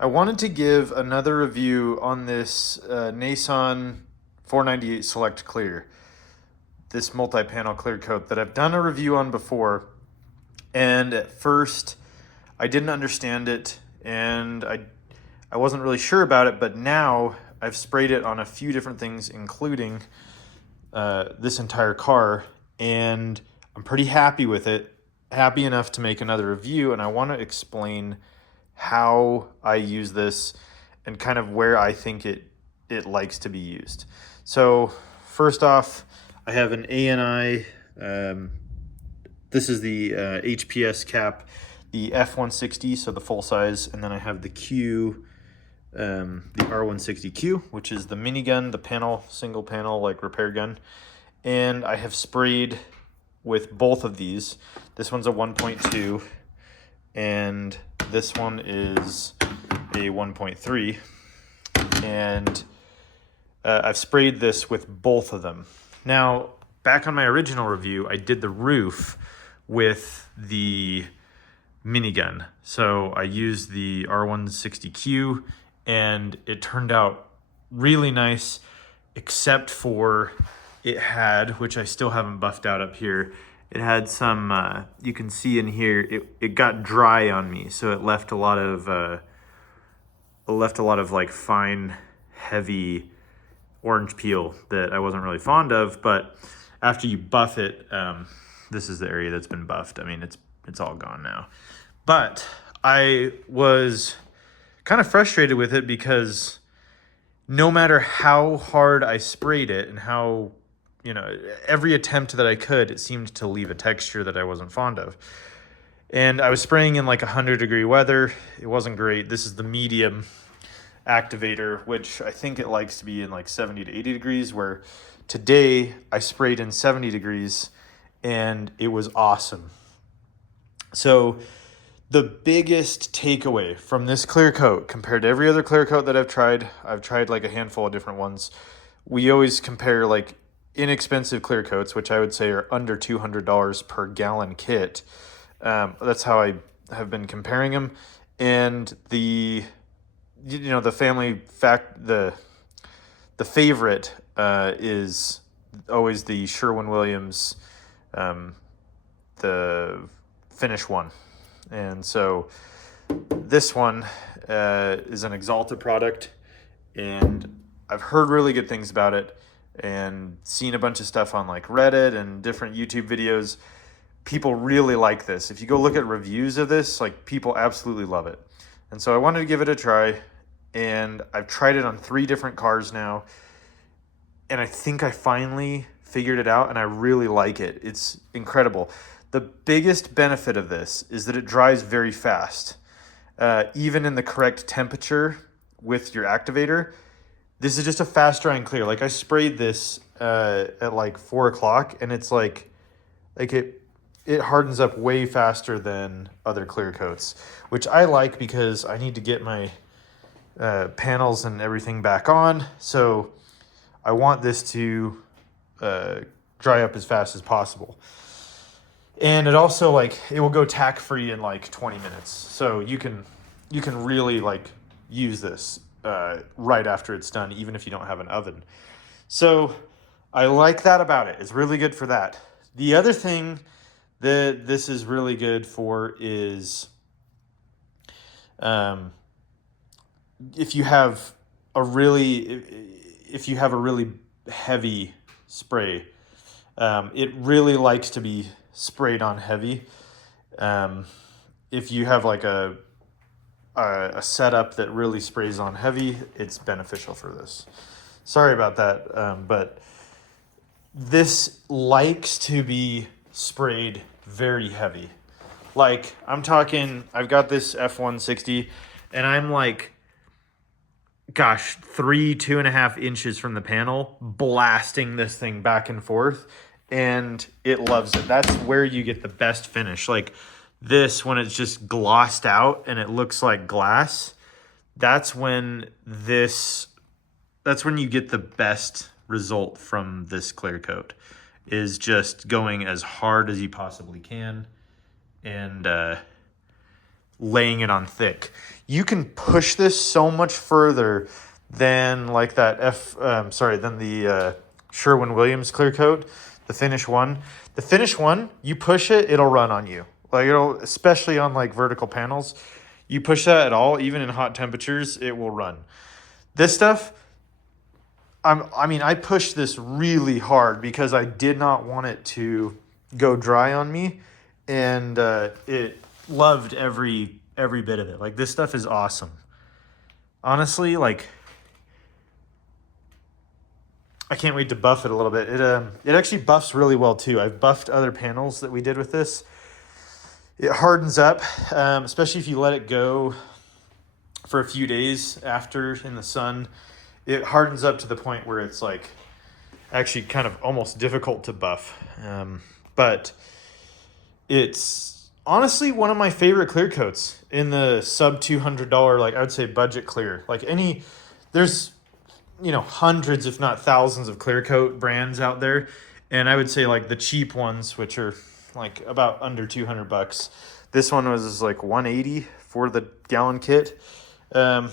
I wanted to give another review on this Nason 498 Select Clear, this multi-panel clear coat that I've done a review on before. And at first, I didn't understand it, and I wasn't really sure about it, but now I've sprayed it on a few different things, including this entire car, and I'm pretty happy with it, happy enough to make another review, and I want to explain how I use this and kind of where I think it likes to be used. So first off, I have an ANI, this is the HPS cap, the F160, so the full size, and then I have the Q, the R160Q, which is the minigun, the panel, single panel, like repair gun. And I have sprayed with both of these. This one's a 1.2, and this one is a 1.3. And I've sprayed this with both of them. Now, back on my original review, I did the roof with the minigun. So I used the R160Q, and it turned out really nice, except for it had, which I still haven't buffed out up here, it had some, you can see in here, it got dry on me. So it left a lot of like fine, heavy orange peel that I wasn't really fond of. But after you buff it, this is the area that's been buffed. I mean, it's all gone now. But I was kind of frustrated with it because no matter how hard I sprayed it and how, every attempt that I could, it seemed to leave a texture that I wasn't fond of. And I was spraying in like 100-degree weather. It wasn't great. This is the medium activator, which I think it likes to be in like 70 to 80 degrees, where today I sprayed in 70 degrees and it was awesome. So the biggest takeaway from this clear coat compared to every other clear coat that I've tried like a handful of different ones. We always compare like inexpensive clear coats, which I would say are under $200 per gallon kit. That's how I have been comparing them. And the family fact, the favorite is always the Sherwin-Williams, the finish one. And so this one is an Axalta product, and I've heard really good things about it and seen a bunch of stuff on like Reddit and different YouTube videos. People really like this. If you go look at reviews of this, like people absolutely love it. And so I wanted to give it a try, and I've tried it on 3 different cars now, and I think I finally figured it out, and I really like it. It's incredible. The biggest benefit of this is that it dries very fast. Even in the correct temperature with your activator, this is just a fast drying clear. Like I sprayed this at like 4 o'clock, and it's like it hardens up way faster than other clear coats, which I like because I need to get my panels and everything back on. So I want this to dry up as fast as possible. And it also it will go tack free in like 20 minutes. So you can really like use this right after it's done, even if you don't have an oven. So I like that about it. It's really good for that. The other thing that this is really good for is if you have a really heavy spray, it really likes to be sprayed on heavy. If you have like a setup that really sprays on heavy, it's beneficial for this. Sorry about that, but this likes to be sprayed very heavy. Like I'm talking, I've got this F160, and I'm like, gosh, 2.5 inches from the panel, blasting this thing back and forth, and it loves it. That's where you get the best finish. Like this, when it's just glossed out and it looks like glass, that's when you get the best result from this clear coat, is just going as hard as you possibly can and laying it on thick. You can push this so much further than like that than the Sherwin-Williams clear coat, the finish one. The finish one, you push it, it'll run on you. Like it'll, especially on like vertical panels, you push that at all, even in hot temperatures, it will run. This stuff, I pushed this really hard because I did not want it to go dry on me, and it loved every bit of it. Like this stuff is awesome. Honestly, like I can't wait to buff it a little bit. It actually buffs really well too. I've buffed other panels that we did with this. It hardens up, especially if you let it go for a few days after in the sun. It hardens up to the point where it's like actually kind of almost difficult to buff. But it's honestly one of my favorite clear coats in the sub $200, like I would say budget clear. Like there's, hundreds if not thousands of clear coat brands out there. And I would say like the cheap ones, which are like about under $200. This one was like $180 for the gallon kit. I'm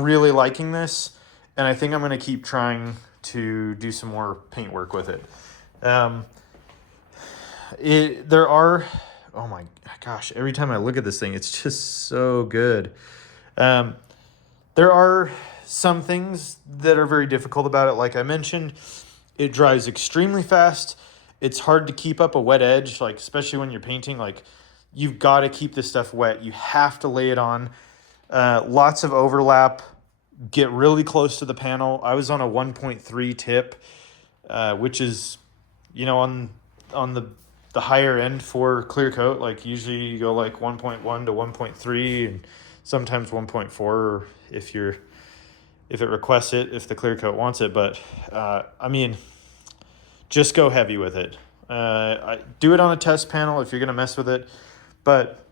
really liking this, and I think I'm going to keep trying to do some more paint work with it. Oh my gosh, every time I look at this thing, it's just so good. There are some things that are very difficult about it. Like I mentioned, it dries extremely fast. It's hard to keep up a wet edge, like especially when you're painting. Like you've got to keep this stuff wet. You have to lay it on. Lots of overlap. Get really close to the panel. I was on a 1.3 tip, which is, on the higher end for clear coat. Like usually you go like 1.1 to 1.3 and sometimes 1.4 if it requests it, if the clear coat wants it. But just go heavy with it. I do it on a test panel if you're gonna mess with it, but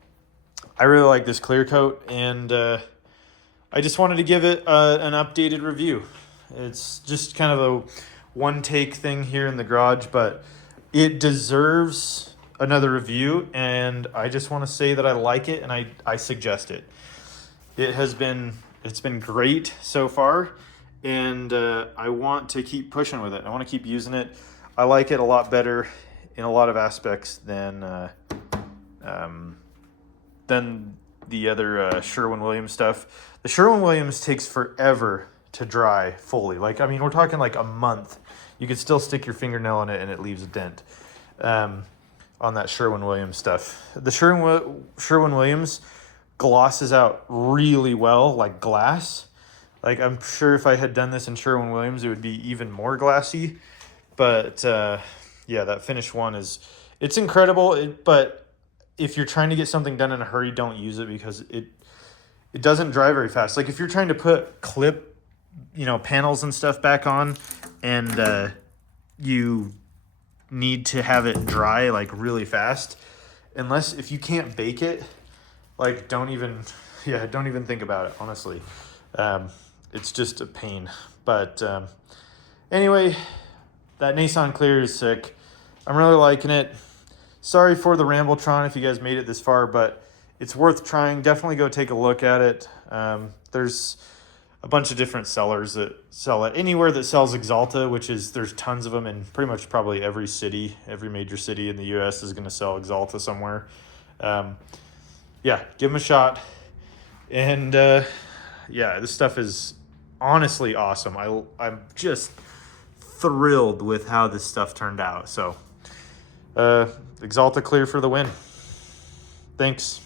I really like this clear coat, and I just wanted to give it an updated review. It's just kind of a one take thing here in the garage, but it deserves another review, and I just want to say that I like it and I suggest it. It's been great so far, and I want to keep pushing with it. I want to keep using it. I like it a lot better in a lot of aspects than the other Sherwin-Williams stuff. The Sherwin-Williams takes forever to dry fully. We're talking like a month. You could still stick your fingernail in it and it leaves a dent on that Sherwin-Williams stuff. The Sherwin-Williams glosses out really well, like glass. Like I'm sure if I had done this in Sherwin-Williams, it would be even more glassy. But that finished one it's incredible. But if you're trying to get something done in a hurry, don't use it because it doesn't dry very fast. Like if you're trying to put clip, panels and stuff back on, and you need to have it dry like really fast, if you can't bake it, like don't even think about it, honestly. It's just a pain. But anyway, that Nason Clear is sick. I'm really liking it. Sorry for the Rambletron if you guys made it this far, but it's worth trying. Definitely go take a look at it. There's a bunch of different sellers that sell it. Anywhere that sells Axalta, there's tons of them in pretty much probably every major city in the U.S. is going to sell Axalta somewhere. Give them a shot. And this stuff is honestly awesome. I'm just thrilled with how this stuff turned out. So Axalta Clear for the win. Thanks.